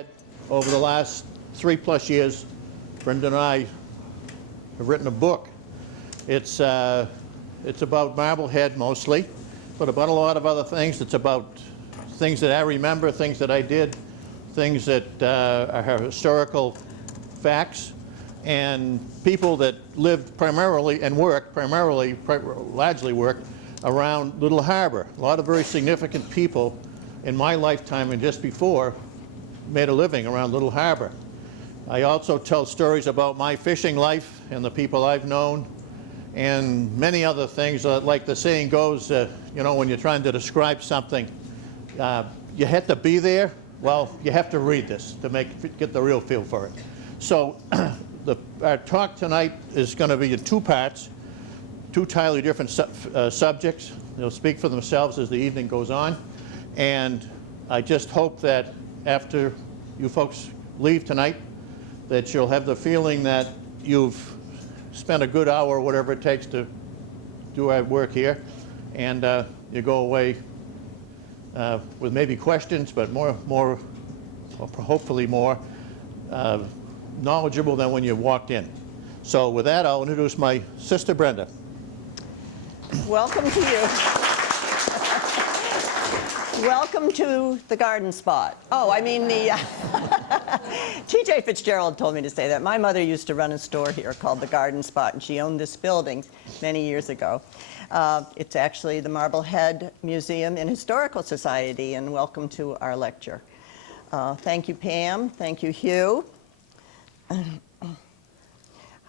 Marblehead. Over the last 3+ years, Brenda and I have written a book. It's about Marblehead mostly, but about a lot of other things. It's about things that I remember, things that I did, things that are historical facts, and people that lived primarily and worked largely worked around Little Harbor. A lot of very significant people in my lifetime and just before made a living around Little Harbor. I also tell stories about my fishing life and the people I've known, and many other things. Like the saying goes, you know, when you're trying to describe something, you have to be there. Well, you have to read this to get the real feel for it. So our talk tonight is going to be in 2 parts, 2 entirely different subjects. They'll speak for themselves as the evening goes on. And I just hope that after you folks leave tonight, that you'll have the feeling that you've spent a good hour or whatever it takes to do our work here, and you go away with maybe questions, but hopefully more knowledgeable than when you walked in. So with that, I'll introduce my sister Brenda. Welcome to you. Welcome to the garden spot. Oh, I mean the T.J. Fitzgerald told me to say that. My mother used to run a store here called the Garden Spot, and she owned this building many years ago. It's actually the Marblehead Museum and Historical Society, and welcome to our lecture. Thank you, Pam. Thank you, Hugh.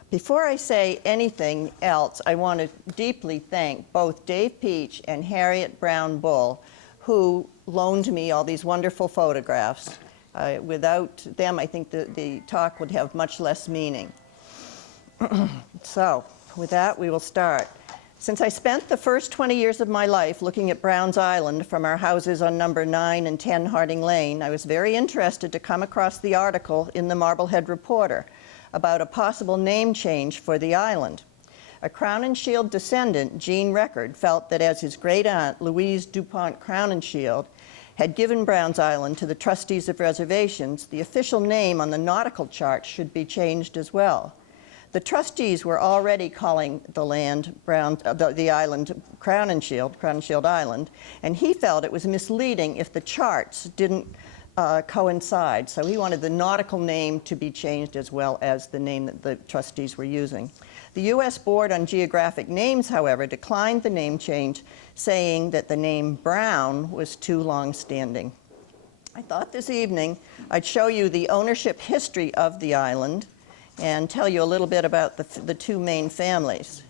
Before I say anything else, I want to deeply thank both Dave Peach and Harriet Brown Bull, who loaned me all these wonderful photographs. Without them, I think the talk would have much less meaning. So, with that, we will start. Since I spent the first 20 years of my life looking at Brown's Island from our houses on number 9 and 10 Harding Lane, I was very interested to come across the article in the Marblehead Reporter about a possible name change for the island. A Crowninshield descendant, Gene Record, felt that as his great-aunt, Louise DuPont Crowninshield, had given Brown's Island to the trustees of reservations, the official name on the nautical chart should be changed as well. The trustees were already calling the land the island Crowninshield Island, and he felt it was misleading if the charts didn't coincide. So he wanted the nautical name to be changed as well as the name that the trustees were using. The U.S. Board on Geographic Names, however, declined the name change, saying that the name Brown was too long-standing. I thought this evening I'd show you the ownership history of the island and tell you a little bit about the 2 main families.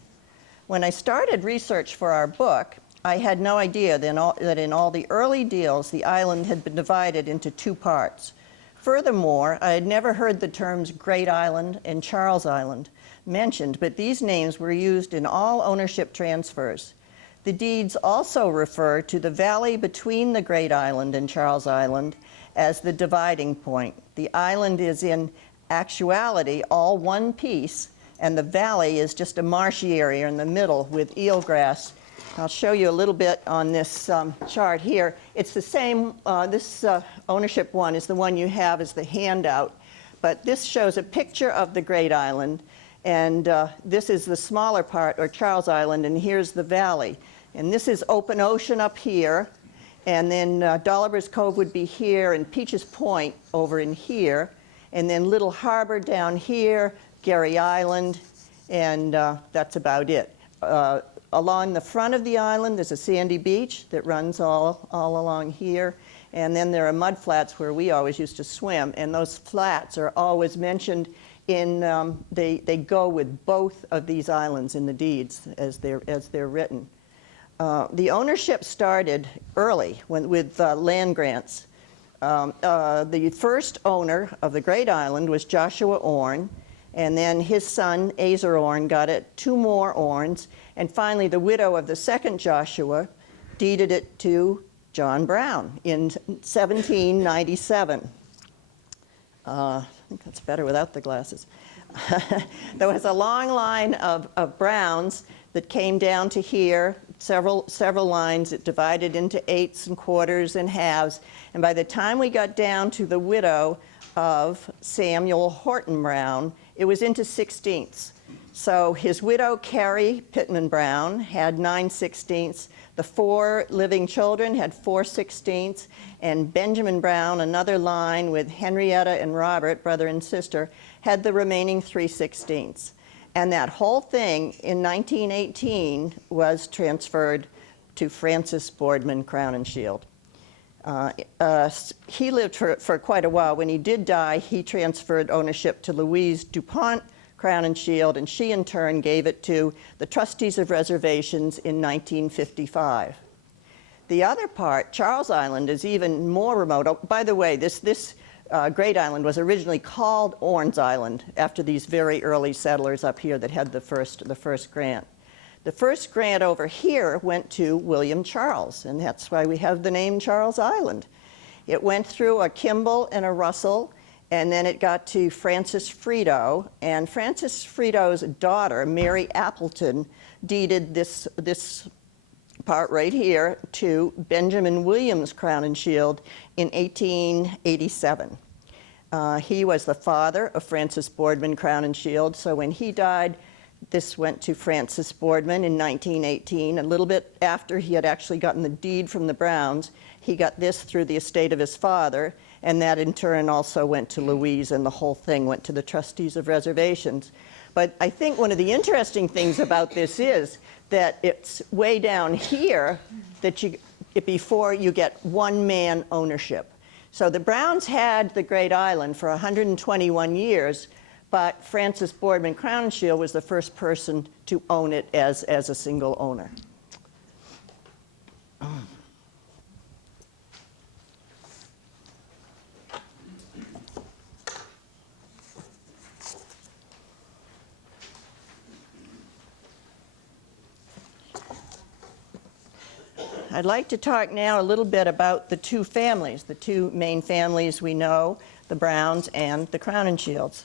When I started research for our book, I had no idea that in all the early deals, the island had been divided into 2 parts. Furthermore, I had never heard the terms Great Island and Charles Island mentioned, but these names were used in all ownership transfers. The deeds also refer to the valley between the Great Island and Charles Island as the dividing point. The island is in actuality all one piece, and the valley is just a marshy area in the middle with eelgrass. I'll show you a little bit on this chart here. It's the same, this ownership one is the one you have as the handout, but this shows a picture of the Great Island, and this is the smaller part, or Charles Island, and here's the valley. And this is open ocean up here, and then Dolliver's Cove would be here, and Peach's Point over in here, and then Little Harbor down here, Gary Island, and that's about it. Along the front of the island, there's a sandy beach that runs all along here. And then there are mud flats where we always used to swim. And those flats are always mentioned in, they go with both of these islands in the deeds as they're written. The ownership started early with land grants. The first owner of the Great Island was Joshua Orne. And then his son, Azer Orne, got it, 2 more Ornes. And finally, the widow of the second Joshua deeded it to John Brown in 1797. I think that's better without the glasses. There was a long line of Browns that came down to here several lines. It divided into eighths and quarters and halves. And by the time we got down to the widow of Samuel Horton Brown, it was into sixteenths. So his widow, Carrie Pittman Brown, had 9/16. The 4 living children had 4/16, and Benjamin Brown, another line with Henrietta and Robert, brother and sister, had the remaining 3/16. And that whole thing in 1918 was transferred to Francis Boardman Crown and Shield. He lived for quite a while. When he did die, he transferred ownership to Louise DuPont Crown and Shield, and she in turn gave it to the Trustees of Reservations in 1955. The other part, Charles Island, is even more remote. Oh, by the way, this Great Island was originally called Orns Island after these very early settlers up here that had the first grant. The first grant over here went to William Charles, and that's why we have the name Charles Island. It went through a Kimball and a Russell, and then it got to Francis Frido, and Francis Frido's daughter, Mary Appleton, deeded this part right here to Benjamin Williams Crown and Shield in 1887. He was the father of Francis Boardman Crown and Shield, so when he died, this went to Francis Boardman in 1918. A little bit after he had actually gotten the deed from the Browns, he got this through the estate of his father, and that in turn also went to Louise, and the whole thing went to the Trustees of Reservations. But I think one of the interesting things about this is that it's way down here that before you get one-man ownership. So the Browns had the Great Island for 121 years, but Francis Boardman Crown and Shield was the first person to own it as a single owner. I'd like to talk now a little bit about the two families, the two main families we know, the Browns and the Crown and Shields.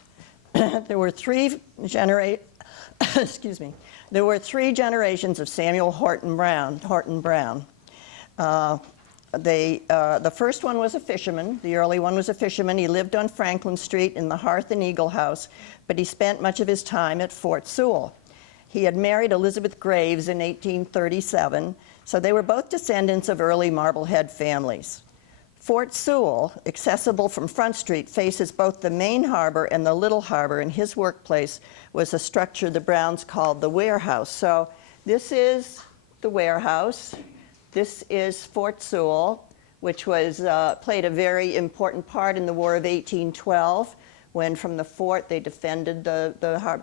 There were three generations of Samuel Horton Brown. The first one was a fisherman. The early one was a fisherman. He lived on Franklin Street in the Hearth and Eagle House, but he spent much of his time at Fort Sewell. He had married Elizabeth Graves in 1837, so they were both descendants of early Marblehead families. Fort Sewell, accessible from Front Street, faces both the main harbor and the little harbor, and his workplace was a structure the Browns called the warehouse. So this is the warehouse. This is Fort Sewell, which was played a very important part in the War of 1812, when from the fort they defended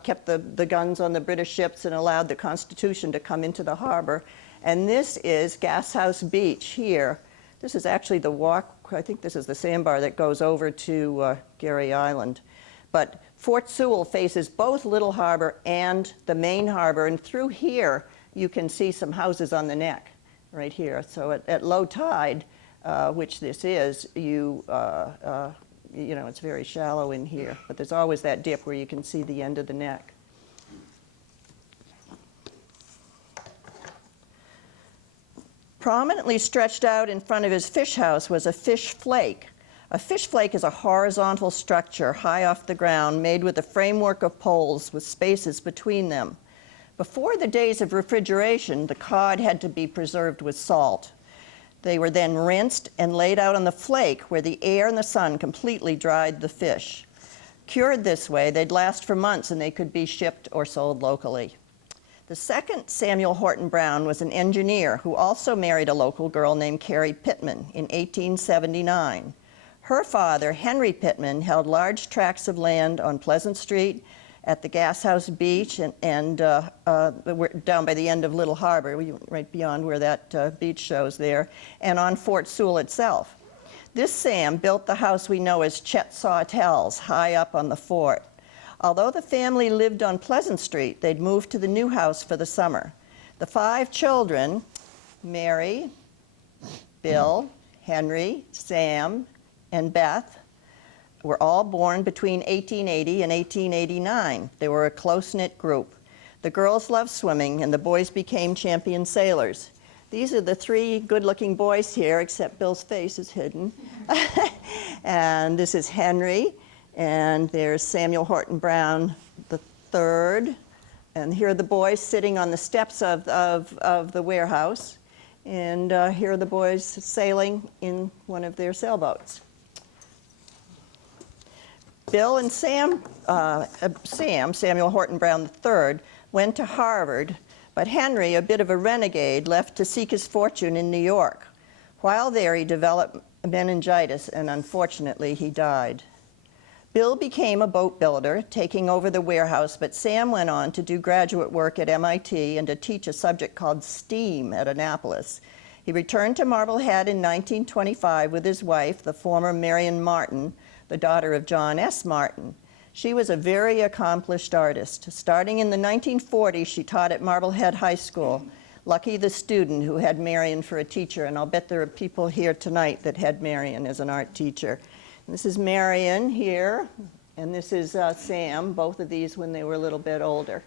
kept the guns on the British ships and allowed the Constitution to come into the harbor. And this is Gashouse Beach here. This is actually the walk, I think this is the sandbar that goes over to Gary Island. But Fort Sewell faces both Little Harbor and the main harbor, and through here you can see some houses on the neck, right here. So at low tide, which this is, you know, it's very shallow in here, but there's always that dip where you can see the end of the neck. Prominently stretched out in front of his fish house was a fish flake. A fish flake is a horizontal structure high off the ground made with a framework of poles with spaces between them. Before the days of refrigeration, the cod had to be preserved with salt. They were then rinsed and laid out on the flake where the air and the sun completely dried the fish. Cured this way, they'd last for months and they could be shipped or sold locally. The second Samuel Horton Brown was an engineer who also married a local girl named Carrie Pittman in 1879. Her father, Henry Pittman, held large tracts of land on Pleasant Street, at the Gashouse Beach, and down by the end of Little Harbor, right beyond where that beach shows there, and on Fort Sewell itself. This Sam built the house we know as Chet Sawtell's, high up on the fort. Although the family lived on Pleasant Street, they'd moved to the new house for the summer. The 5 children, Mary, Bill, Henry, Sam, and Beth, were all born between 1880 and 1889. They were a close-knit group. The girls loved swimming, and the boys became champion sailors. These are the three good-looking boys here, except Bill's face is hidden. And this is Henry, and there's Samuel Horton Brown III. And here are the boys sitting on the steps of the warehouse. And here are the boys sailing in one of their sailboats. Bill and Samuel Horton Brown III, went to Harvard, but Henry, a bit of a renegade, left to seek his fortune in New York. While there, he developed meningitis, and unfortunately, he died. Bill became a boat builder, taking over the warehouse, but Sam went on to do graduate work at MIT and to teach a subject called steam at Annapolis. He returned to Marblehead in 1925 with his wife, the former Marion Martin, the daughter of John S. Martin. She was a very accomplished artist. Starting in the 1940s, she taught at Marblehead High School. Lucky the student who had Marion for a teacher, and I'll bet there are people here tonight that had Marion as an art teacher. And this is Marion here, and this is Sam, both of these when they were a little bit older.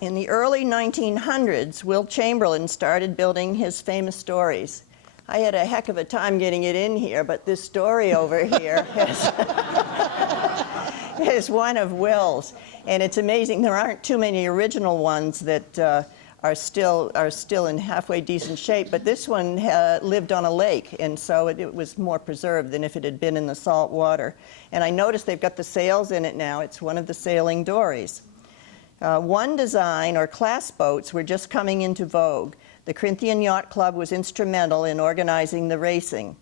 In the early 1900s, Will Chamberlain started building his famous stories. I had a heck of a time getting it in here, but this story over here is one of Will's. And it's amazing, there aren't too many original ones that are still in halfway decent shape, but this one lived on a lake, and so it was more preserved than if it had been in the salt water. And I noticed they've got the sails in it now. It's one of the sailing dories. One design, or class boats, were just coming into vogue. The Corinthian Yacht Club was instrumental in organizing the racing.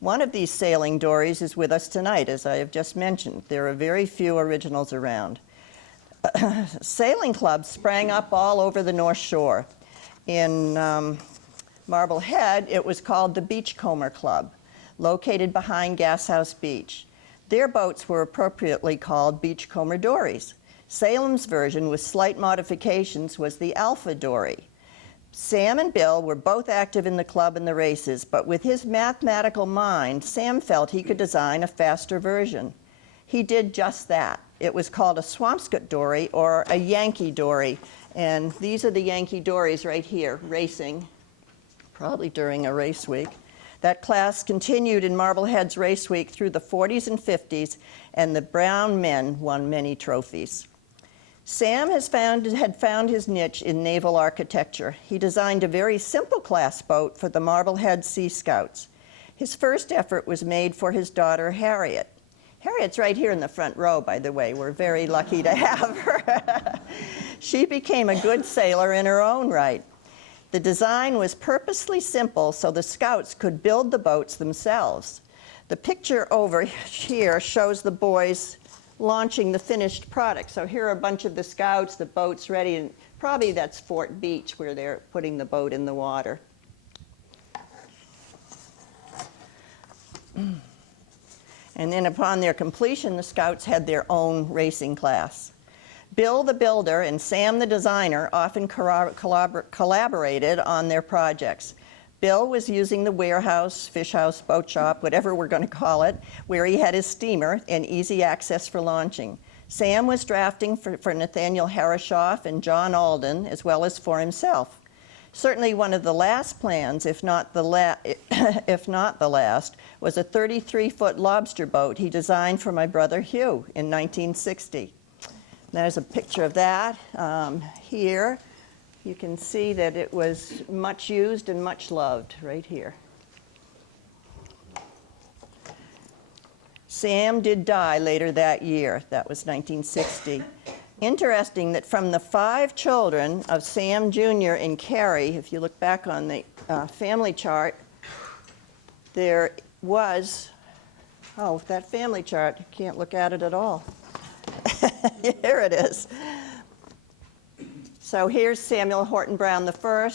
One of these sailing dories is with us tonight, as I have just mentioned. There are very few originals around. Sailing clubs sprang up all over the North Shore. In Marblehead, it was called the Beachcomber Club, located behind Gashouse Beach. Their boats were appropriately called Beachcomber dories. Salem's version, with slight modifications, was the Alpha dory. Sam and Bill were both active in the club and the races, but with his mathematical mind, Sam felt he could design a faster version. He did just that. It was called a Swampscott dory, or a Yankee dory, and these are the Yankee dories right here, racing, probably during a race week. That class continued in Marblehead's race week through the 40s and 50s, and the Brown men won many trophies. Sam had found his niche in naval architecture. He designed a very simple class boat for the Marblehead Sea Scouts. His first effort was made for his daughter, Harriet. Harriet's right here in the front row, by the way. We're very lucky to have her. She became a good sailor in her own right. The design was purposely simple so the Scouts could build the boats themselves. The picture over here shows the boys launching the finished product. So here are a bunch of the Scouts, the boat's ready, and probably that's Fort Beach where they're putting the boat in the water. And then upon their completion, the Scouts had their own racing class. Bill the builder and Sam the designer often collaborated on their projects. Bill was using the warehouse, fish house, boat shop, whatever we're going to call it, where he had his steamer and easy access for launching. Sam was drafting for Nathaniel Harrishoff and John Alden, as well as for himself. Certainly one of the last plans, if not the last, was a 33-foot lobster boat he designed for my brother Hugh in 1960. There's a picture of that here. You can see that it was much used and much loved right here. Sam did die later that year. That was 1960. Interesting that from the 5 children of Sam Jr. and Carrie, if you look back on the family chart, there was, oh, that family chart, you can't look at it at all. Here it is. So here's Samuel Horton Brown I,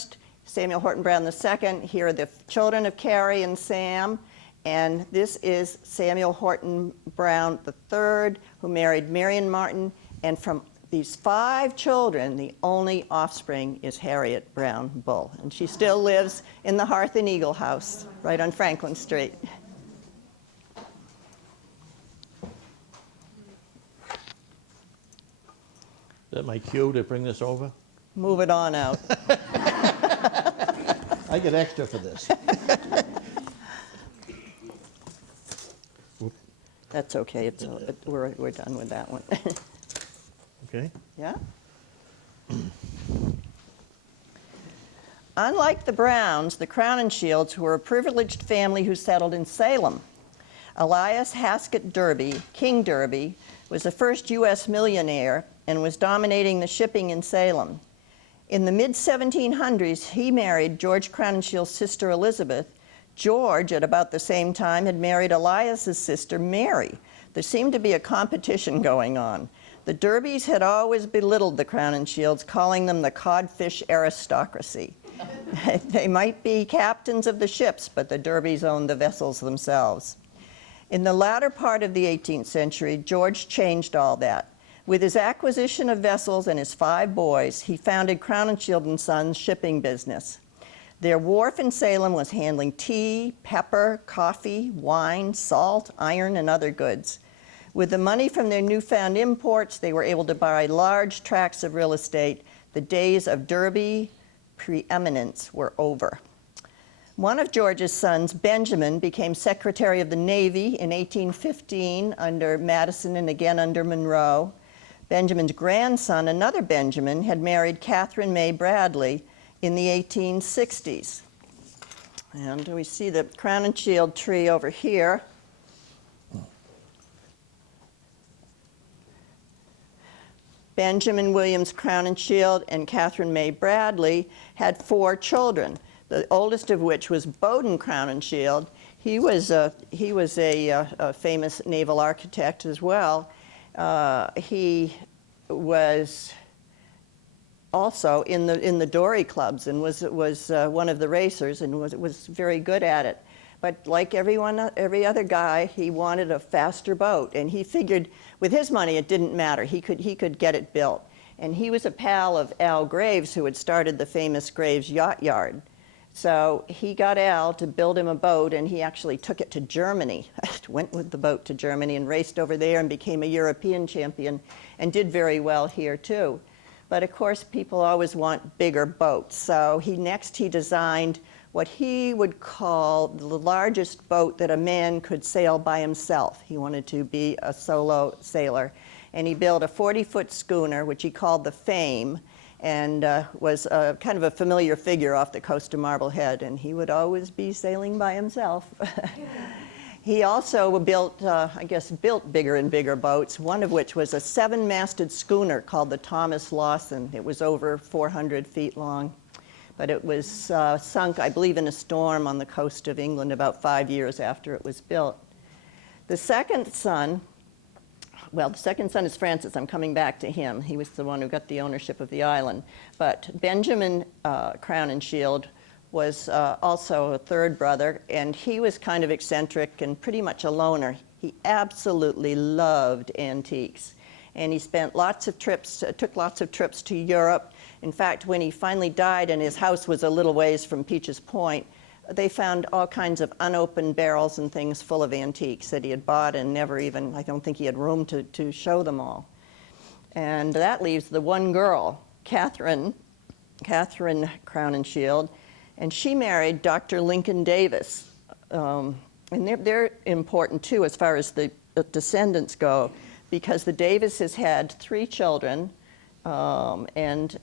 Samuel Horton Brown II. Here are the children of Carrie and Sam. And this is Samuel Horton Brown III, who married Marion Martin. And from these 5 children, the only offspring is Harriet Brown Bull. And she still lives in the Hearth and Eagle house right on Franklin Street. that my cue to bring this over? Move it on out. I get extra for this. That's okay. We're done with that one. Okay. Yeah? Unlike the Browns, the Crowninshields were a privileged family who settled in Salem. Elias Haskett Derby, King Derby, was the first U.S. millionaire and was dominating the shipping in Salem. In the mid-1700s, he married George Crownshield's sister Elizabeth. George, at about the same time, had married Elias's sister Mary. There seemed to be a competition going on. The Derbys had always belittled the Crowninshields, calling them the codfish aristocracy. They might be captains of the ships, but the Derbys owned the vessels themselves. In the latter part of the 18th century, George changed all that. With his acquisition of vessels and his 5 boys, he founded Crowninshield & Sons shipping business. Their wharf in Salem was handling tea, pepper, coffee, wine, salt, iron, and other goods. With the money from their newfound imports, they were able to buy large tracts of real estate. The days of Derby preeminence were over. One of George's sons, Benjamin, became Secretary of the Navy in 1815 under Madison and again under Monroe. Benjamin's grandson, another Benjamin, had married Catherine May Bradley in the 1860s. And we see the Crowninshield tree over here. Benjamin Williams Crowninshield and Catherine May Bradley had 4 children, the oldest of which was Bowden Crowninshield. He was a famous naval architect as well. He was also in the dory clubs and was one of the racers and was very good at it. But like every other guy, he wanted a faster boat, and he figured with his money it didn't matter. He could get it built. And he was a pal of Al Graves, who had started the famous Graves Yacht Yard. So he got Al to build him a boat, and he actually took it to Germany. Went with the boat to Germany and raced over there and became a European champion and did very well here too. But of course, people always want bigger boats. So he designed what he would call the largest boat that a man could sail by himself. He wanted to be a solo sailor. And he built a 40-foot schooner, which he called the Fame, and was kind of a familiar figure off the coast of Marblehead. And he would always be sailing by himself. He also built bigger and bigger boats, one of which was a 7-masted schooner called the Thomas Lawson. It was over 400 feet long. But it was sunk, I believe, in a storm on the coast of England about 5 years after it was built. The second son is Francis. I'm coming back to him. He was the one who got the ownership of the island. But Benjamin Crowninshield was also a third brother, and he was kind of eccentric and pretty much a loner. He absolutely loved antiques. And he took lots of trips to Europe. In fact, when he finally died and his house was a little ways from Peaches Point, they found all kinds of unopened barrels and things full of antiques that he had bought and never even, I don't think he had room to show them all. And that leaves the one girl, Catherine Crowninshield, and she married Dr. Lincoln Davis. And they're important too as far as the descendants go, because the Davises had 3 children, and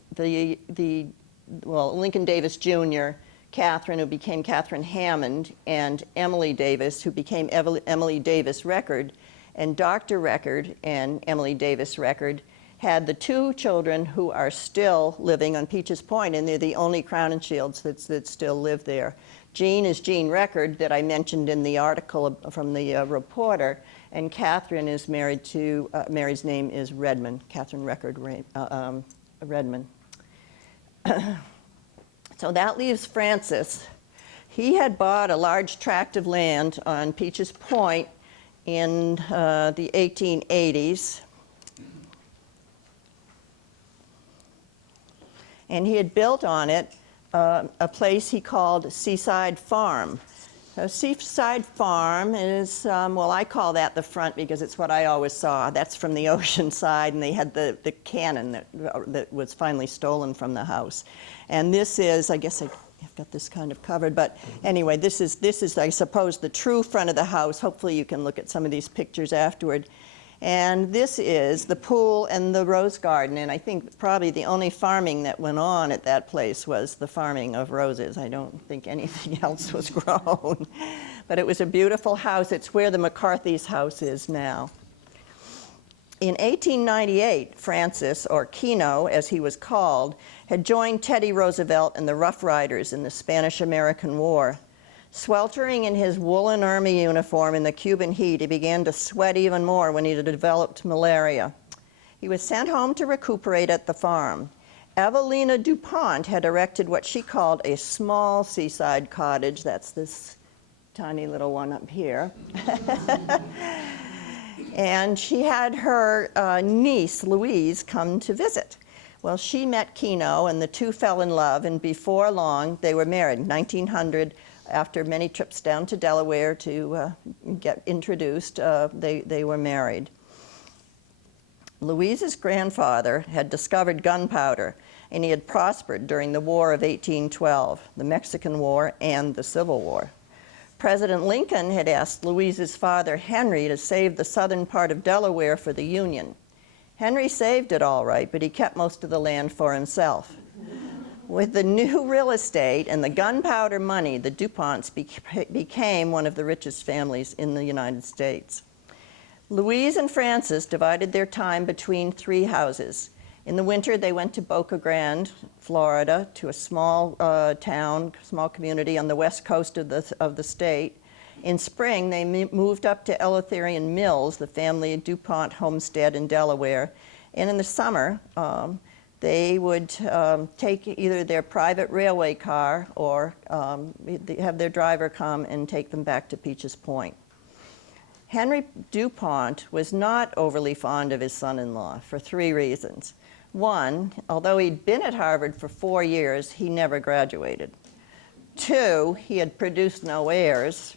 Lincoln Davis Jr., Catherine, who became Catherine Hammond, and Emily Davis, who became Emily Davis Record, and Dr. Record and Emily Davis Record had the 2 children who are still living on Peaches Point, and they're the only Crowninshields that still live there. Jean is Jean Record, that I mentioned in the article from the reporter, and Catherine is married to, Mary's name is Redmond, Catherine Record Redmond. So that leaves Francis. He had bought a large tract of land on Peaches Point in the 1880s. And he had built on it a place he called Seaside Farm. So Seaside Farm is, well, I call that the front because it's what I always saw. That's from the ocean side, and they had the cannon that was finally stolen from the house. And this is, I guess I've got this kind of covered, but anyway, this is, I suppose, the true front of the house. Hopefully you can look at some of these pictures afterward. And this is the pool and the rose garden, and I think probably the only farming that went on at that place was the farming of roses. I don't think anything else was grown. But it was a beautiful house. It's where the McCarthy's house is now. In 1898, Francis, or Kino as he was called, had joined Teddy Roosevelt and the Rough Riders in the Spanish-American War. Sweltering in his woolen army uniform in the Cuban heat, he began to sweat even more when he developed malaria. He was sent home to recuperate at the farm. Evelina DuPont had erected what she called a small seaside cottage. That's this tiny little one up here. And she had her niece, Louise, come to visit. Well, she met Kino, and the two fell in love, and before long, they were married. 1900, after many trips down to Delaware to get introduced, they were married. Louise's grandfather had discovered gunpowder, and he had prospered during the War of 1812, the Mexican War and the Civil War. President Lincoln had asked Louise's father, Henry, to save the southern part of Delaware for the Union. Henry saved it all right, but he kept most of the land for himself. With the new real estate and the gunpowder money, the DuPonts became one of the richest families in the United States. Louise and Francis divided their time between three houses. In the winter, they went to Boca Grande, Florida, to a small town, small community on the west coast of the state. In spring, they moved up to Eleutherian Mills, the family DuPont homestead in Delaware. And in the summer, they would take either their private railway car or have their driver come and take them back to Peaches Point. Henry DuPont was not overly fond of his son-in-law for three reasons. One, although he'd been at Harvard for 4 years, he never graduated. 2, he had produced no heirs.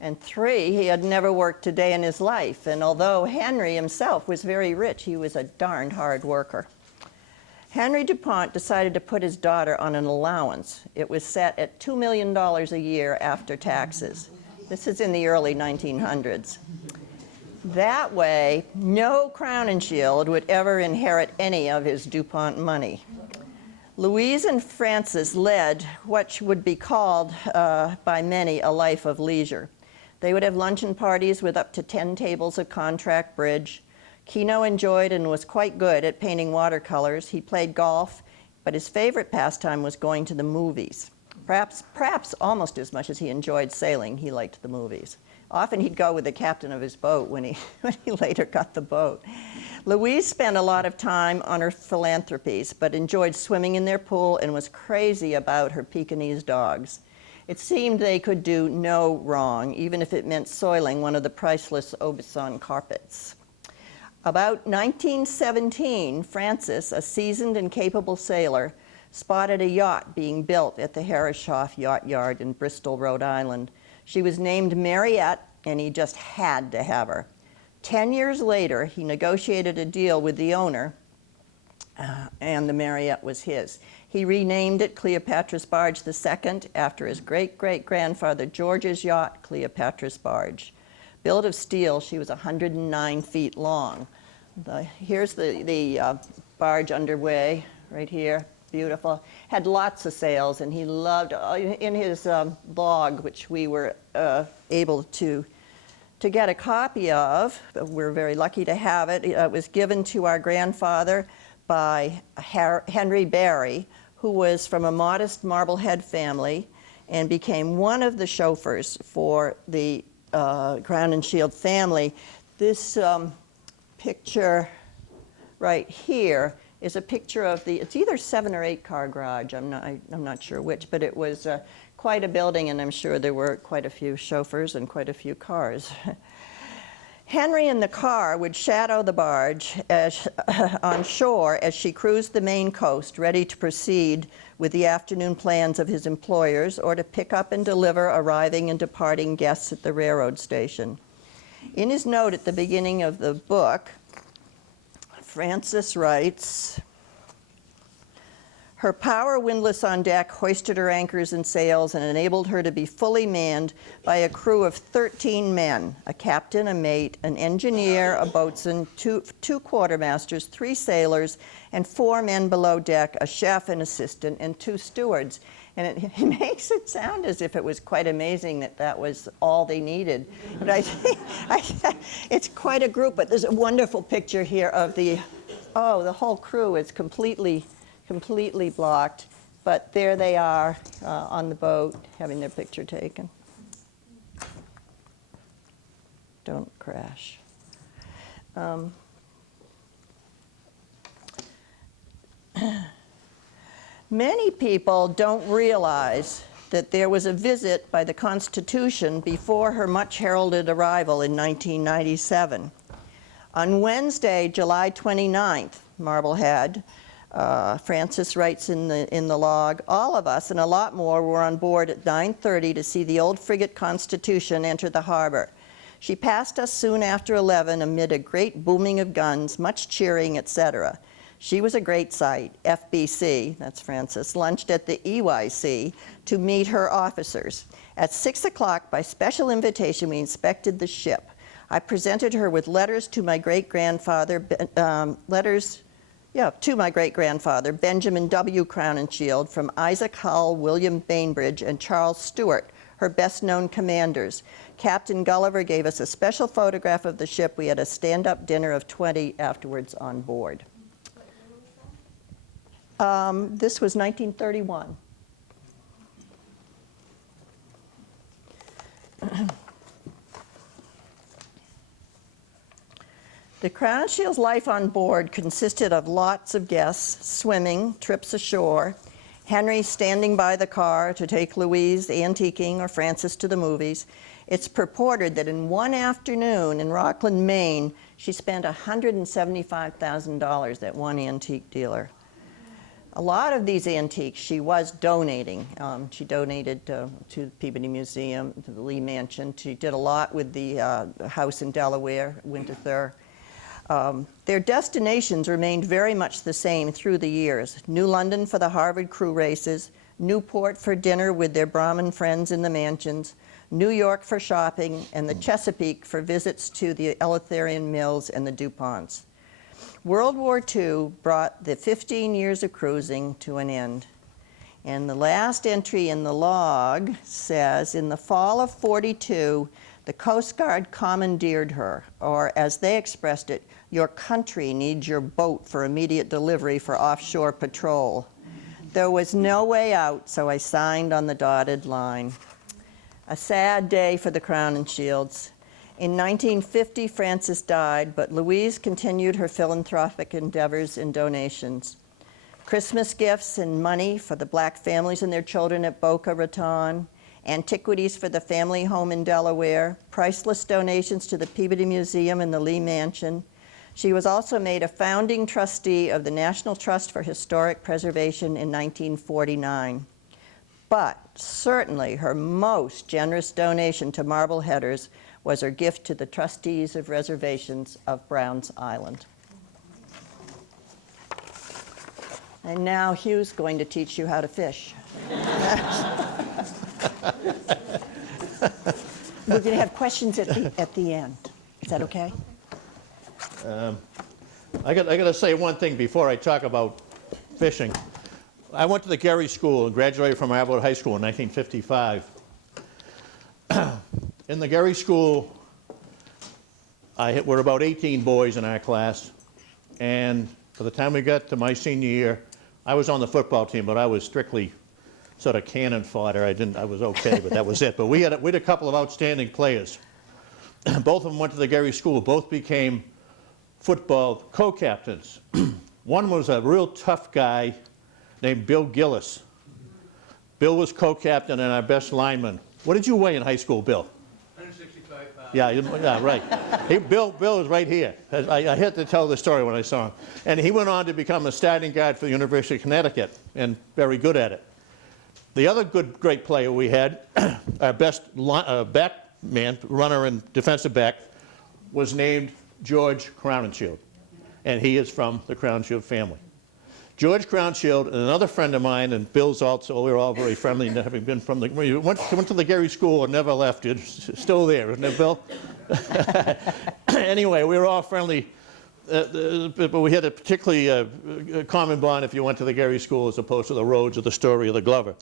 And 3, he had never worked a day in his life. And although Henry himself was very rich, he was a darned hard worker. Henry DuPont decided to put his daughter on an allowance. It was set at $2 million a year after taxes. This is in the early 1900s. That way, no Crown and Shield would ever inherit any of his DuPont money. Louise and Francis led what would be called by many a life of leisure. They would have luncheon parties with up to 10 tables of contract bridge. Kino enjoyed and was quite good at painting watercolors. He played golf, but his favorite pastime was going to the movies. Perhaps almost as much as he enjoyed sailing, he liked the movies. Often he'd go with the captain of his boat when he later got the boat. Louise spent a lot of time on her philanthropies, but enjoyed swimming in their pool and was crazy about her Pekingese dogs. It seemed they could do no wrong, even if it meant soiling one of the priceless Aubusson carpets. About 1917, Francis, a seasoned and capable sailor, spotted a yacht being built at the Harrishoff Yacht Yard in Bristol, Rhode Island. She was named Mariette, and he just had to have her. 10 years later, he negotiated a deal with the owner, and the Mariette was his. He renamed it Cleopatra's Barge II after his great-great-grandfather George's yacht, Cleopatra's Barge. Built of steel, she was 109 feet long. Here's the barge underway right here. Beautiful. Had lots of sails, and he loved, in his log, which we were able to get a copy of, we're very lucky to have it. It was given to our grandfather by Henry Barry, who was from a modest Marblehead family and became one of the chauffeurs for the Crown and Shield family. This picture right here is a picture of it's either 7 or 8 car garage, I'm not sure which, but it was quite a building, and I'm sure there were quite a few chauffeurs and quite a few cars. Henry in the car would shadow the barge on shore as she cruised the Maine coast, ready to proceed with the afternoon plans of his employers or to pick up and deliver arriving and departing guests at the railroad station. In his note at the beginning of the book, Frances writes, "Her power windlass on deck hoisted her anchors and sails and enabled her to be fully manned by a crew of 13 men, a captain, a mate, an engineer, a boatswain, two quartermasters, 3 sailors, and 4 men below deck, a chef, an assistant, and 2 stewards." And it makes it sound as if it was quite amazing that that was all they needed. But I think it's quite a group. But there's a wonderful picture here of the whole crew is completely blocked. But there they are on the boat having their picture taken. Don't crash. Many people don't realize that there was a visit by the Constitution before her much heralded arrival in 1997. On Wednesday, July 29th, Marblehead, Frances writes in the log, "All of us and a lot more were on board at 9:30 to see the old frigate Constitution enter the harbor. She passed us soon after 11 amid a great booming of guns, much cheering, etc. She was a great sight. FBC," that's Frances, "lunched at the EYC to meet her officers. At 6 o'clock, by special invitation, we inspected the ship. I presented her with letters to my great-grandfather, Benjamin W. Crowninshield, from Isaac Hull, William Bainbridge, and Charles Stewart, her best-known commanders. Captain Gulliver gave us a special photograph of the ship. We had a stand-up dinner of 20 afterwards on board." This was 1931. The Crownshield's life on board consisted of lots of guests, swimming, trips ashore, Henry standing by the car to take Louise antiquing or Frances to the movies. It's purported that in one afternoon in Rockland, Maine, she spent $175,000 at one antique dealer. A lot of these antiques she was donating. She donated to the Peabody Museum, to the Lee Mansion. She did a lot with the house in Delaware, Winterthur. Their destinations remained very much the same through the years. New London for the Harvard crew races, Newport for dinner with their Brahmin friends in the mansions, New York for shopping, and the Chesapeake for visits to the Eleutherian Mills and the DuPonts. World War II brought the 15 years of cruising to an end. And the last entry in the log says, in the fall of '42, the Coast Guard commandeered her, or as they expressed it, your country needs your boat for immediate delivery for offshore patrol. There was no way out, so I signed on the dotted line. A sad day for the Crowninshields. In 1950, Frances died, but Louise continued her philanthropic endeavors and donations. Christmas gifts and money for the black families and their children at Boca Raton, antiquities for the family home in Delaware, priceless donations to the Peabody Museum and the Lee Mansion. She was also made a founding trustee of the National Trust for Historic Preservation in 1949. But certainly her most generous donation to Marbleheaders was her gift to the trustees of reservations of Browns Island. And now Hugh's going to teach you how to fish. We're going to have questions at the end. Is that okay? I got to say one thing before I talk about fishing. I went to the Gary School and graduated from Marblehead High School in 1955. In the Gary School, we're about 18 boys in our class, and by the time we got to my senior year, I was on the football team, but I was strictly sort of cannon fodder. I was okay, but that was it. But we had a couple of outstanding players. Both of them went to the Gary School. Both became football co-captains. One was a real tough guy named Bill Gillis. Bill was co-captain and our best lineman. What did you weigh in high school, Bill? 165 pounds. Yeah, right. Bill was right here. I had to tell the story when I saw him. And he went on to become a starting guard for the University of Connecticut, and very good at it. The other great player we had, our best back man, runner and defensive back, was named George Crowninshield, and he is from the Crowninshield family. George Crowninshield and another friend of mine, and Bill's also, we're all very friendly, having been from the, we went to the Gary School and never left. It's still there, isn't it, Bill? Anyway, we were all friendly, but we had a particularly common bond if you went to the Gary School as opposed to the Rhodes or the Story or the Glover.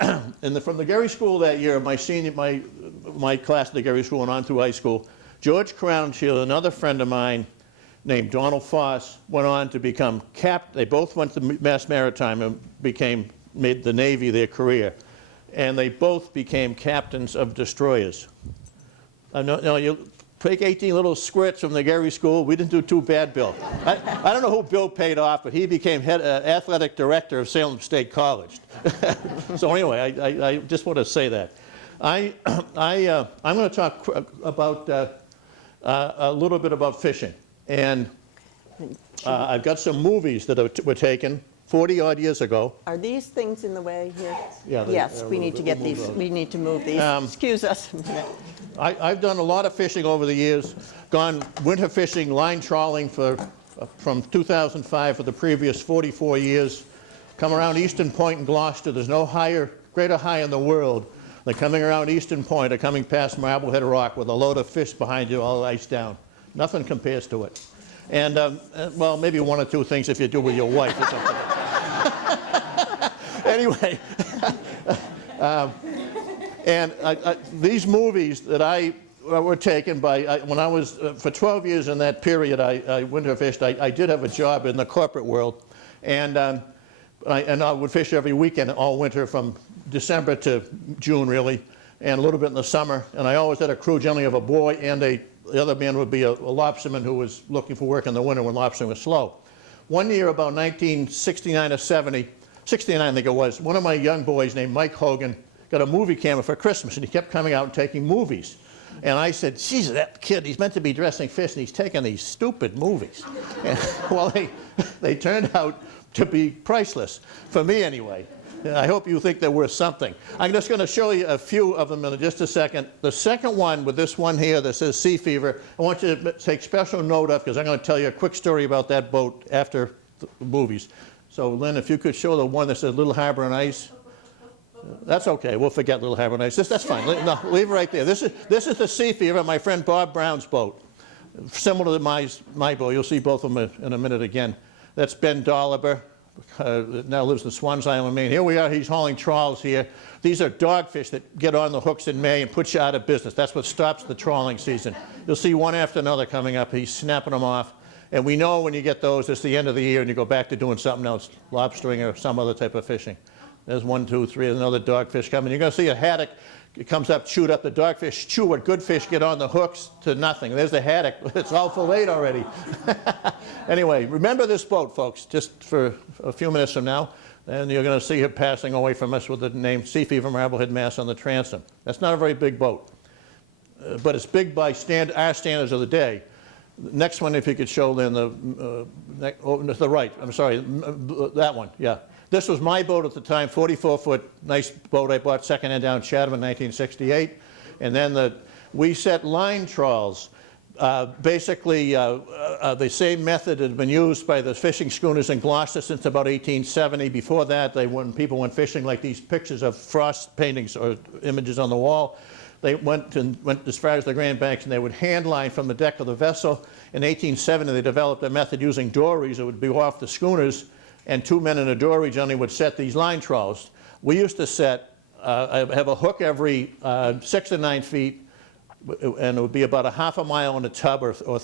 And from the Gary School that year, my class at the Gary School went on through high school. George Crowninshield, another friend of mine, named Donald Foss, went on to become they both went to Mass Maritime and made the Navy their career. And they both became captains of destroyers. No, you take 18 little squirts from the Gary School. We didn't do too bad, Bill. I don't know who Bill paid off, but he became athletic director of Salem State College. So anyway, I just want to say that. I'm going to talk about a little bit about fishing. And I've got some movies that were taken 40-odd years ago. Are these things in the way here? Yeah. Yes, we need to get these. We need to move these. Excuse us a minute. I've done a lot of fishing over the years, gone winter fishing, line trawling from 2005 for the previous 44 years, come around Eastern Point in Gloucester. There's no greater high in the world than coming around Eastern Point or coming past Marblehead Rock with a load of fish behind you all iced down. Nothing compares to it. And, well, maybe one or two things if you do with your wife or something. Anyway, and these movies that were taken when I was, for 12 years in that period, I winter fished. I did have a job in the corporate world, and I would fish every weekend all winter from December to June, really, and a little bit in the summer. And I always had a crew, generally of a boy, and the other man would be a lobsterman who was looking for work in the winter when lobstering was slow. One year, about 1969 or 69 I think it was, one of my young boys named Mike Hogan got a movie camera for Christmas, and he kept coming out and taking movies. And I said, geez, that kid, he's meant to be dressing fish, and he's taking these stupid movies. And, well, they turned out to be priceless, for me anyway. I hope you think they're worth something. I'm just going to show you a few of them in just a second. The second one, with this one here that says Sea Fever, I want you to take special note of, because I'm going to tell you a quick story about that boat after the movies. So, Lynn, if you could show the one that says Little Harbor and Ice. That's okay. We'll forget Little Harbor and Ice. That's fine. No, leave it right there. This is the Sea Fever, my friend Bob Brown's boat. Similar to my boat. You'll see both of them in a minute again. That's Ben Dolliver. Now lives in Swans Island, Maine. Here we are, he's hauling trawls here. These are dogfish that get on the hooks in May and put you out of business. That's what stops the trawling season. You'll see one after another coming up. He's snapping them off. And we know when you get those, it's the end of the year and you go back to doing something else, lobstering or some other type of fishing. There's 1, 2, 3, another dogfish coming. You're going to see a haddock. It comes up, chewed up. The dogfish chew what good fish get on the hooks to nothing. There's the haddock. It's all filleted already. Anyway, remember this boat, folks, just for a few minutes from now. And you're going to see it passing away from us with the name Sea Fever Marblehead Mass on the transom. That's not a very big boat. But it's big by our standards of the day. Next one, if you could show then to the right. I'm sorry, that one, yeah. This was my boat at the time, 44-foot, nice boat I bought secondhand down in Chatham in 1968. And then we set line trawls. Basically, the same method had been used by the fishing schooners in Gloucester since about 1870. Before that, when people went fishing, like these pictures of frost paintings or images on the wall, they went as far as the Grand Banks, and they would hand line from the deck of the vessel. In 1870, they developed a method using dories that would be off the schooners, and 2 men in a dory generally would set these line trawls. We used to set, have a hook every 6 to 9 feet, and it would be about a half a mile in a tub, or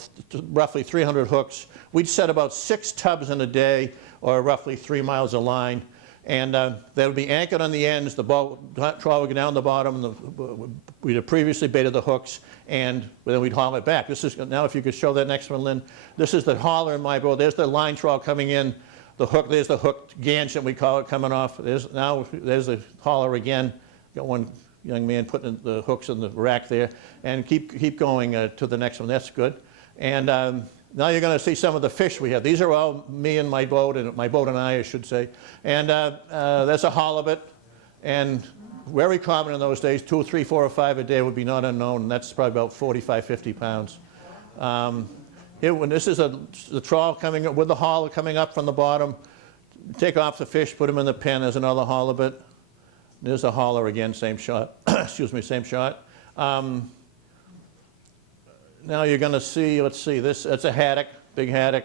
roughly 300 hooks. We'd set about 6 tubs in a day, or roughly 3 miles of line. And they would be anchored on the ends. The trawl would go down the bottom. We'd have previously baited the hooks, and then we'd haul it back. Now, if you could show that next one, Lynn. This is the hauler in my boat. There's the line trawl coming in. The hook. There's the hooked ganch, we call it, coming off. There's the hauler again. Got one young man putting the hooks in the rack there, and keep going to the next one. That's good. And now you're going to see some of the fish we have. These are all me and my boat and I should say. And there's a halibut, and very common in those days, 2, 3, 4, or 5 a day would be not unknown, and that's probably about 45, 50 pounds. When this is the trawl coming up with the hauler coming up from the bottom, take off the fish, put them in the pen. There's another halibut. There's a hauler again, same shot. Excuse me, same shot. Now you're going to see, let's see, that's a haddock, big haddock.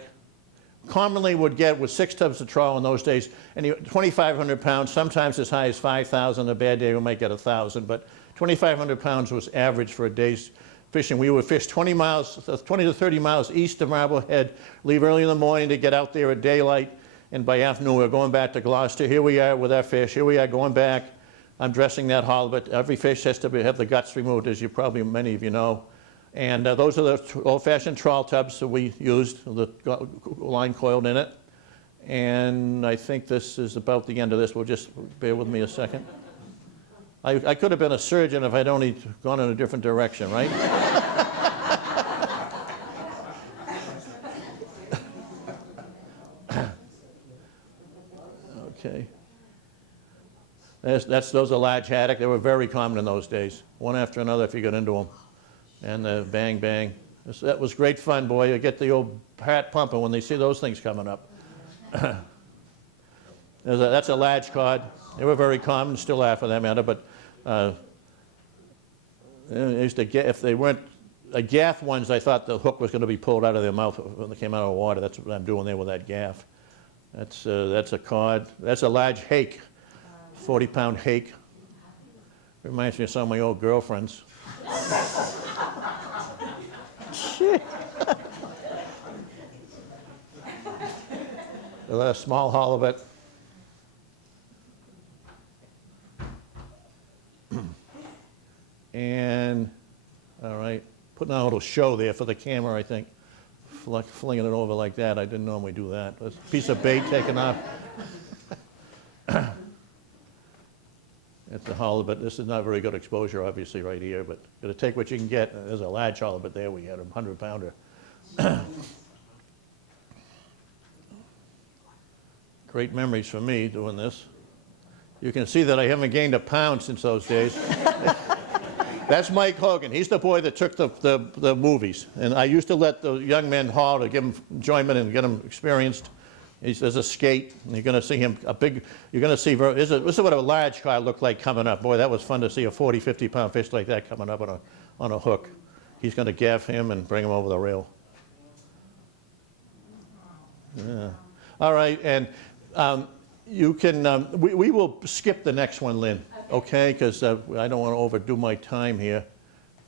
Commonly would get with 6 tubs of trawl in those days, and 2,500 pounds, sometimes as high as 5,000. A bad day we might get 1,000, but 2,500 pounds was average for a day's fishing. We would fish 20 to 30 miles east of Marblehead, leave early in the morning to get out there at daylight, and by afternoon we're going back to Gloucester. Here we are with our fish. Here we are going back. I'm dressing that halibut. Every fish has to have the guts removed, as many of you know. And those are the old-fashioned trawl tubs that we used, the line coiled in it. And I think this is about the end of this. We'll just bear with me a second. I could have been a surgeon if I'd only gone in a different direction, right? Okay. Those are large haddock. They were very common in those days, one after another if you got into them. And bang, bang. That was great fun, boy. You get the old heart pumping when they see those things coming up. That's a large cod. They were very common, still are for that matter, but used to get, if they weren't gaff ones, I thought the hook was going to be pulled out of their mouth when they came out of the water. That's what I'm doing there with that gaff. That's a cod. That's a large hake, 40-pound hake. Reminds me of some of my old girlfriends. A small halibut. And, all right, putting on a little show there for the camera, I think. Flinging it over like that. I didn't normally do that. A piece of bait taken off. That's the halibut. This is not very good exposure, obviously, right here, but got to take what you can get. There's a large halibut there. We had a 100-pounder. Great memories for me doing this. You can see that I haven't gained a pound since those days. That's Mike Hogan. He's the boy that took the movies. And I used to let the young men haul to give them enjoyment and get them experienced. There's a skate, and you're going to see him, you're going to see, this is what a large cod looked like coming up. Boy, that was fun to see a 40, 50-pound fish like that coming up on a hook. He's going to gaff him and bring him over the rail. Yeah. All right, and you can, we will skip the next one, Lynn, okay? Because I don't want to overdo my time here.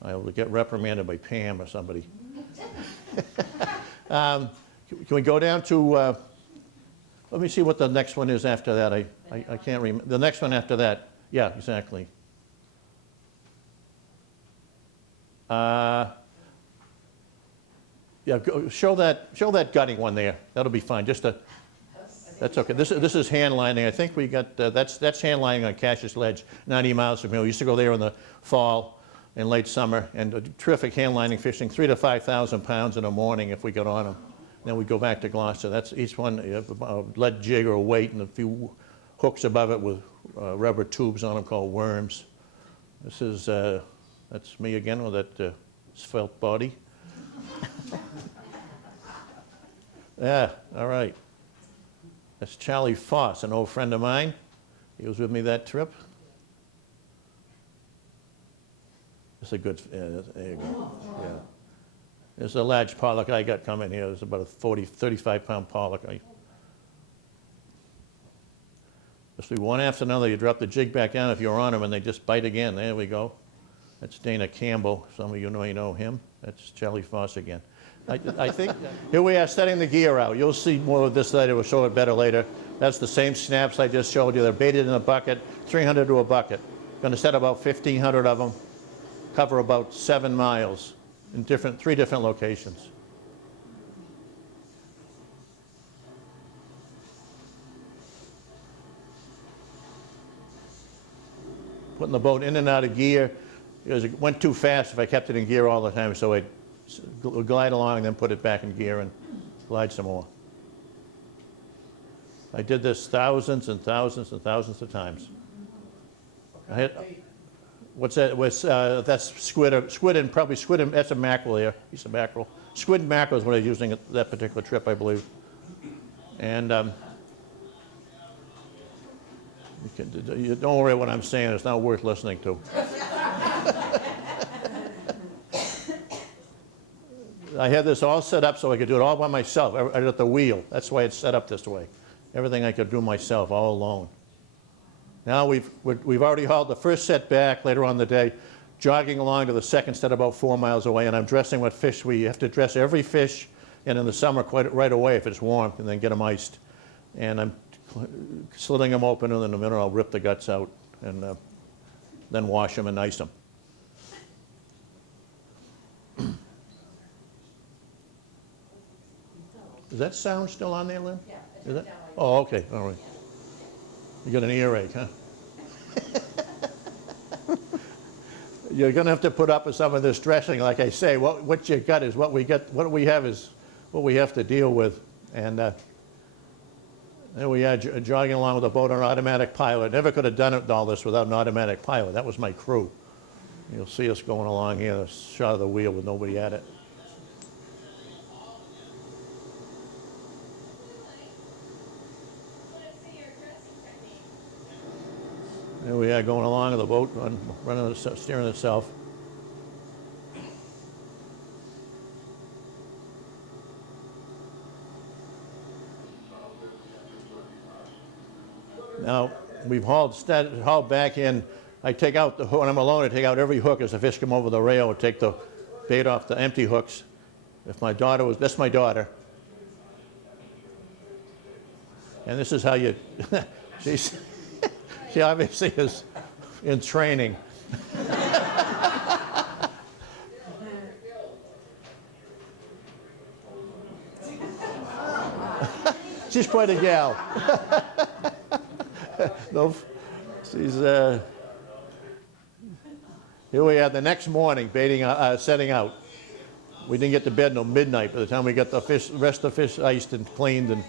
I will get reprimanded by Pam or somebody. Can we go down to, let me see what the next one is after that. I can't remember. The next one after that, yeah, exactly. Yeah, show that gutting one there. That'll be fine. That's okay. This is hand lining. I think we got that's hand lining on Cassius Ledge, 90 miles from here. We used to go there in the fall and late summer, and terrific hand lining fishing, 3,000 to 5,000 pounds in the morning if we got on them. Then we go back to Gloucester. That's each one a lead jig or a weight and a few hooks above it with rubber tubes on them called worms. This is that's me again with that svelte body. Yeah, all right. That's Charlie Foss, an old friend of mine. He was with me that trip. It's a good, there you go, yeah. There's a large pollock I got coming here. It's about a 35-pound pollock. Just be one after another. You drop the jig back down if you're on them, and they just bite again. There we go. That's Dana Campbell. Some of you know him. That's Charlie Foss again. I think here we are setting the gear out. You'll see more of this later. We'll show it better later. That's the same snaps I just showed you. They're baited in a bucket, 300 to a bucket. Going to set about 1,500 of them, cover about 7 miles in 3 different locations. putting the boat in and out of gear because it went too fast if I kept it in gear all the time. So I'd glide along and then put it back in gear and glide some more. I did this thousands and thousands and thousands of times. I had, what's that? That's squid and probably squid and that's a mackerel there. Piece of mackerel. Squid and mackerel is what I was using at that particular trip, I believe. And you don't worry what I'm saying. It's not worth listening to. I had this all set up so I could do it all by myself. I did the wheel. That's why it's set up this way. Everything I could do myself, all alone. Now we've already hauled the first set back later on in the day, jogging along to the second set about 4 miles away, and I'm dressing what fish. We have to dress every fish, and in the summer quite right away if it's warm, and then get them iced. And I'm slitting them open, and in a minute I'll rip the guts out, and then wash them and ice them. Is that sound still on there, Lynn? Yeah. Is it? Oh, okay, all right. You got an earache, huh? You're going to have to put up with some of this dressing, like I say. What you got is what we get. What we have is what we have to deal with. And there we are, jogging along with a boat on an automatic pilot. Never could have done all this without an automatic pilot. That was my crew. You'll see us going along here, a shot of the wheel with nobody at it. There we are going along with the boat, steering itself. Now, we've hauled back in. I take out the hook, when I'm alone, I take out every hook as the fish come over the rail, and take the bait off the empty hooks. If my daughter was, that's my daughter. And this is how you, she obviously is in training. She's quite a gal. No, she's, here we are the next morning, setting out. We didn't get to bed until midnight by the time we got the rest of the fish iced and cleaned and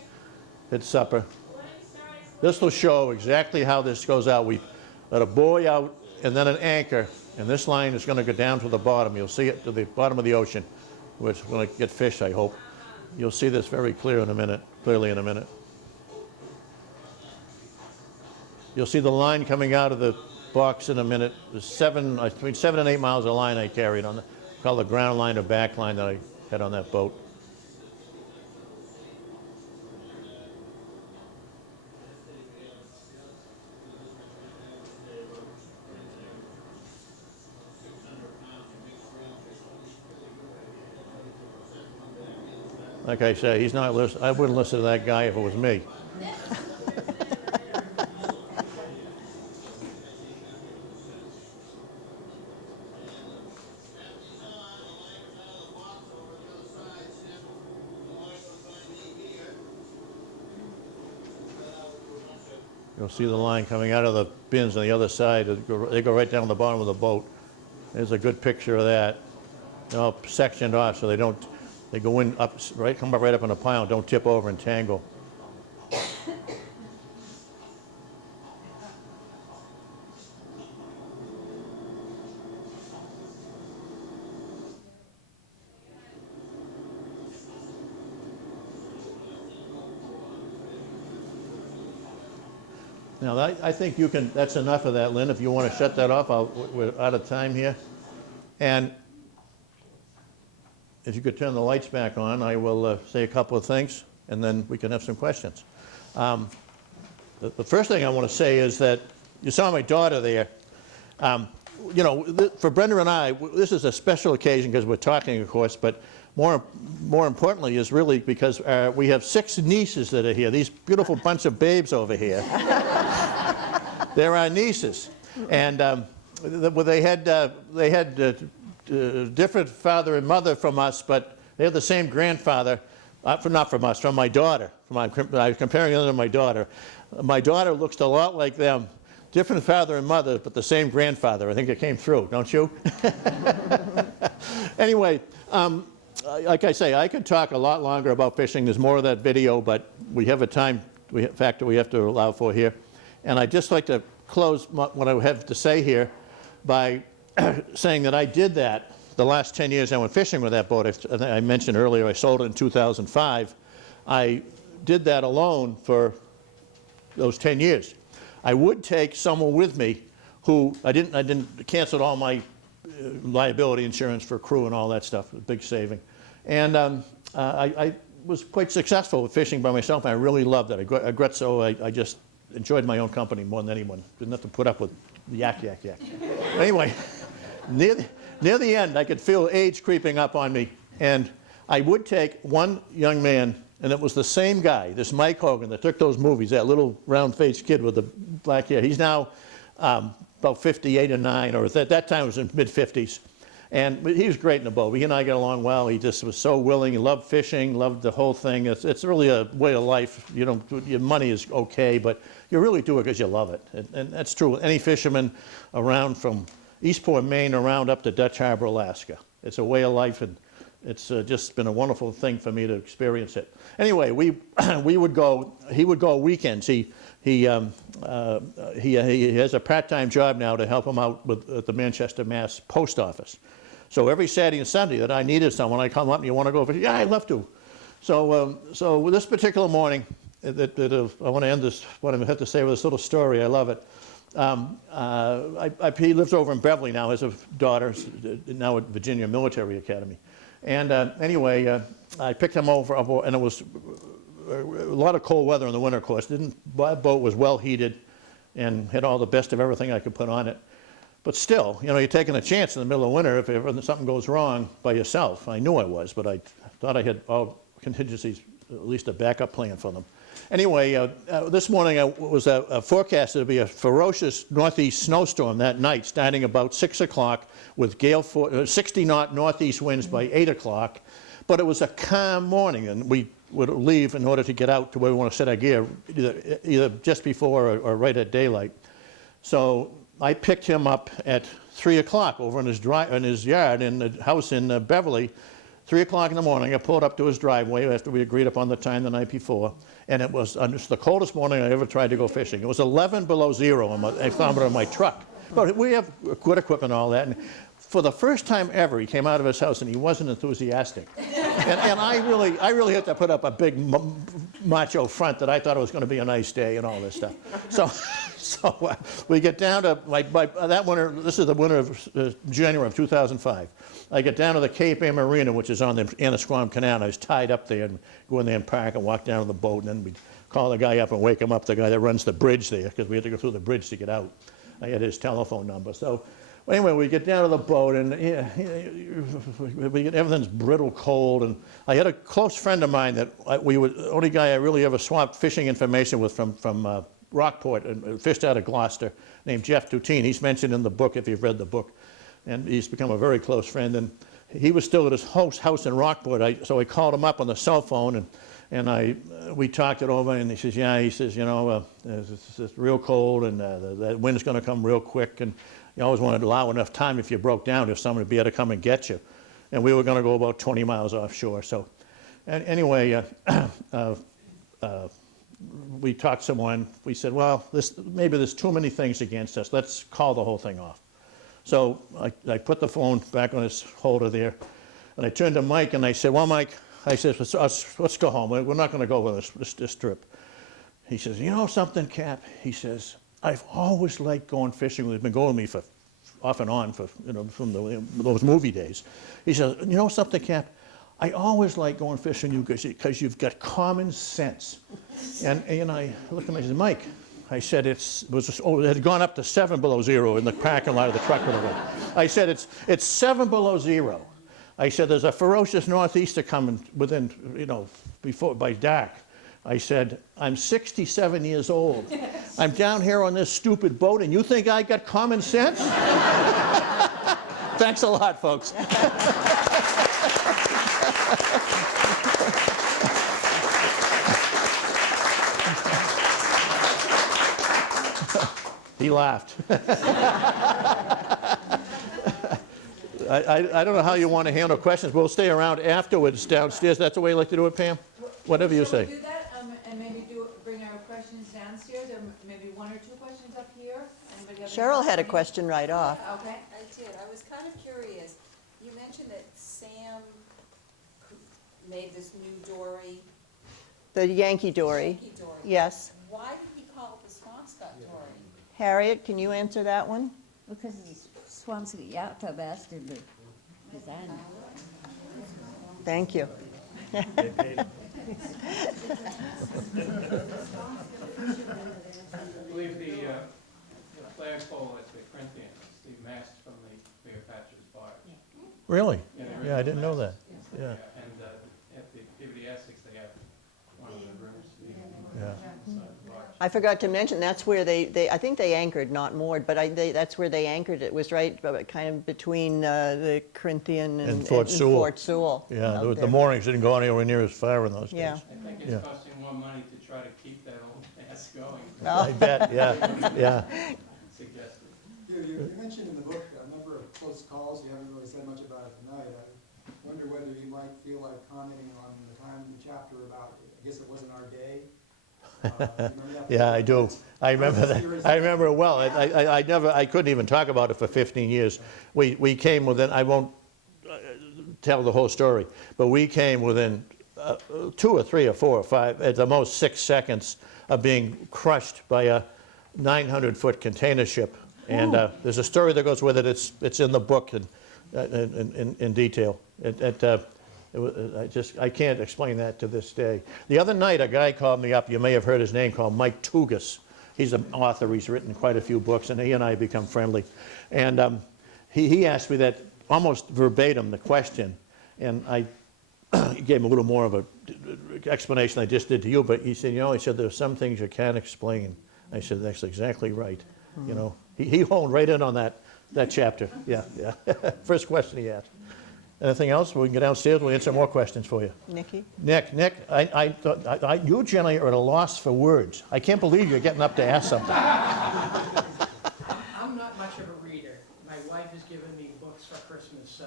had supper. This will show exactly how this goes out. We let a buoy out and then an anchor, and this line is going to go down to the bottom. You'll see it to the bottom of the ocean, where it's going to get fish, I hope. You'll see this very clearly in a minute. You'll see the line coming out of the box in a minute. There's between 7 and 8 miles of line I carried on called the ground line or back line that I had on that boat. Like I say, he's not listening. I wouldn't listen to that guy if it was me. You'll see the line coming out of the bins on the other side. They go right down the bottom of the boat. There's a good picture of that. They're all sectioned off so they go in up, come up right up in a pile, don't tip over and tangle. Now, I think you can, that's enough of that, Lynn. If you want to shut that off, we're out of time here. And if you could turn the lights back on, I will say a couple of things, and then we can have some questions. The first thing I want to say is that you saw my daughter there. You know, for Brenda and I, this is a special occasion because we're talking, of course, but more importantly is really because we have 6 nieces that are here, these beautiful bunch of babes over here. They're our nieces. And they had different father and mother from us, but they have the same grandfather, not from us, from my daughter. I'm comparing them to my daughter. My daughter looks a lot like them. Different father and mother, but the same grandfather. I think it came through, don't you? Anyway, like I say, I could talk a lot longer about fishing. There's more of that video, but we have a time factor we have to allow for here. And I'd just like to close what I have to say here by saying that I did that the last 10 years I went fishing with that boat. I mentioned earlier I sold it in 2005. I did that alone for those 10 years. I would take someone with me who I didn't canceled all my liability insurance for crew and all that stuff, a big saving. And I was quite successful with fishing by myself, and I really loved it. I regret so I just enjoyed my own company more than anyone. Didn't have to put up with yak. Anyway, near the end, I could feel age creeping up on me, and I would take one young man, and it was the same guy, this Mike Hogan that took those movies, that little round-faced kid with the black hair. He's now about 58 or 9, or at that time it was in mid-50s. And he was great in the boat. He and I got along well. He just was so willing. He loved fishing, loved the whole thing. It's really a way of life. You know, your money is okay, but you really do it because you love it. And that's true with any fisherman around from Eastport, Maine, around up to Dutch Harbor, Alaska. It's a way of life, and it's just been a wonderful thing for me to experience it. Anyway, he would go weekends. He has a part-time job now to help him out at the Manchester, Mass. Post Office. So every Saturday and Sunday that I needed someone, I come up and you want to go fishing? Yeah, I'd love to. So with this particular morning, I want to end this, what I have to say with this little story. I love it. He lives over in Beverly now, has a daughter, now at Virginia Military Academy. And anyway, I picked him over, and it was a lot of cold weather in the winter, of course. My boat was well heated and had all the best of everything I could put on it. But still, you know, you're taking a chance in the middle of winter if ever something goes wrong by yourself. I knew I was, but I thought I had all contingencies, at least a backup plan for them. Anyway, this morning was forecasted to be a ferocious northeast snowstorm that night, starting about 6 o'clock with 60-knot northeast winds by 8 o'clock. But it was a calm morning, and we would leave in order to get out to where we want to set our gear, either just before or right at daylight. So I picked him up at 3 o'clock over in his yard in the house in Beverly. 3 o'clock in the morning, I pulled up to his driveway after we agreed upon the time the night before, and it was the coldest morning I ever tried to go fishing. It was 11 below zero on my thermometer in my truck. But we have good equipment and all that. And for the first time ever, he came out of his house and he wasn't enthusiastic. And I really had to put up a big macho front that I thought it was going to be a nice day and all this stuff. So we get down to that winter. This is the winter of January of 2005. I get down to the Cape Air Marina, which is on the Annisquam Canal. And I was tied up there and go in there and park and walk down to the boat, and then we'd call the guy up and wake him up, the guy that runs the bridge there, because we had to go through the bridge to get out. I had his telephone number. So anyway, we get down to the boat, and everything's brittle cold. And I had a close friend of mine that the only guy I really ever swapped fishing information with from Rockport, and fished out of Gloucester, named Jeff Dutine. He's mentioned in the book, if you've read the book. And he's become a very close friend. And he was still at his house in Rockport. So I called him up on the cell phone, and we talked it over. And he says, yeah, he says, you know, it's real cold, and the wind's going to come real quick. And you always wanted to allow enough time if you broke down, if someone would be able to come and get you. And we were going to go about 20 miles offshore. So anyway, we talked to someone. We said, well, maybe there's too many things against us. Let's call the whole thing off. So I put the phone back on his holder there, and I turned to Mike, and I said, well, Mike, I said, let's go home. We're not going to go with this trip. He says, you know something, Cap? He says, I've always liked going fishing. He's been going with me for off and on for, you know, from those movie days. He says, you know something, Cap? I always like going fishing because you've got common sense. And I looked at him and I said, Mike, I said it had gone up to 7 below zero in the parking lot of the truck. I said it's 7 below zero. I said there's a ferocious northeaster coming within, you know, by dark. I said, I'm 67 years old. I'm down here on this stupid boat, and you think I got common sense? Thanks a lot, folks. He laughed. I don't know how you want to handle questions. We'll stay around afterwards downstairs. That's the way you like to do it, Pam? Whatever you Shall say. we do that, and maybe bring our questions downstairs, or maybe one or two questions up here? Anybody have any Cheryl had a questions? question right off. Okay. I did. I was kind of curious. You mentioned that Sam made this new dory, The Yankee dory. Yankee dory. Yes. Why did he call it the Swampscott dory? Harriet, can you answer that one? Because Swampscott jättebäst design. Thank you. I believe the flagpole at the Corinthian is the mast from the Cleopatra's barge. Really? Yeah, Yeah, I didn't know that. Yeah, And at the Peabody Essex, they have one of the rooms yeah. inside the barge. I forgot to mention, that's where I think they anchored, not moored, but that's where they anchored. It was right kind of between the Corinthian And Fort Sewell. Fort Sewell. Yeah, out the there. moorings didn't go anywhere near as far in those days. Yeah. I think Yeah. it's costing more money to try to keep that old mast going, I bet, yeah, yeah. suggested. You mentioned in the book a number of close calls. You haven't really said much about it tonight. I wonder whether you might feel like commenting on the time in the chapter about, I guess it wasn't our day. Remember that? Yeah, I do. I remember that. I remember it well. I couldn't even talk about it for 15 years. We came within, I won't tell the whole story, but we came within 2 or 3 or 4 or 5, at the most 6 seconds of being crushed by a 900-foot container ship. And there's a story that goes with it. It's in the book in detail. I can't explain that to this day. The other night, a guy called me up. You may have heard his name, called Mike Tugas. He's an author. He's written quite a few books, and he and I have become friendly. And he asked me that almost verbatim, the question, and I gave him a little more of an explanation I just did to you. But he said, he said there are some things you can't explain. I said, that's exactly right. You know, he honed right in on that chapter. Yeah, yeah. First question he asked. Anything else? We can get downstairs. We'll answer more questions for you. Nikki? Nick, you generally are at a loss for words. I can't believe you're getting up to ask something. I'm not much of a reader. My wife has given me books for Christmas,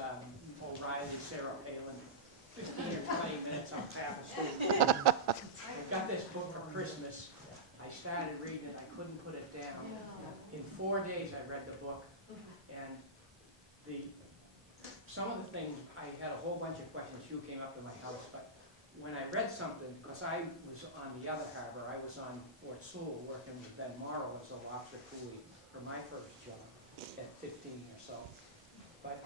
O'Reilly, Sarah Palin, 15 or 20 minutes on tapestry. I got this book for Christmas. I started reading it. I couldn't put it down. In 4 days, I read the book, and some of the things, I had a whole bunch of questions. Hugh came up to my house, but when I read something, because I was on the other harbor, I was on Fort Sewell working with Ben Morrow as a lobster coolie for my first job at 15 or so. But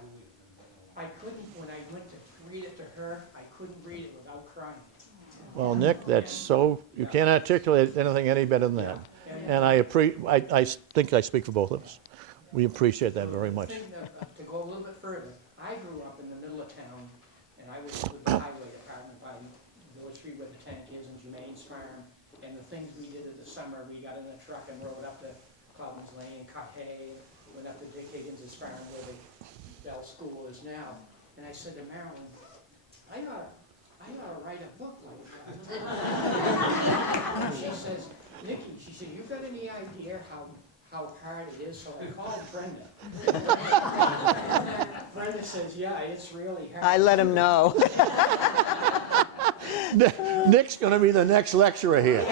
I couldn't, when I went to read it to her, I couldn't read it without crying. Well, Nick, that's so, you can't articulate anything any better than that. And I think I speak for both of us. We appreciate that very much. To go a little bit further, I grew up in the middle of town, and I was with the highway department by Village Street where the tank is and Jermaine's farm. And the things we did in the summer, we got in a truck and rode up to Cobham's Lane, cut hay, went up to Dick Higgins' farm where the Bell School is now. And I said to Marilyn, I ought to write a book like that. And she says, Nikki, she said, you got any idea how hard it is? So I called Brenda. Brenda says, yeah, it's really hard. I let him know. Nick's going to be the next lecturer here.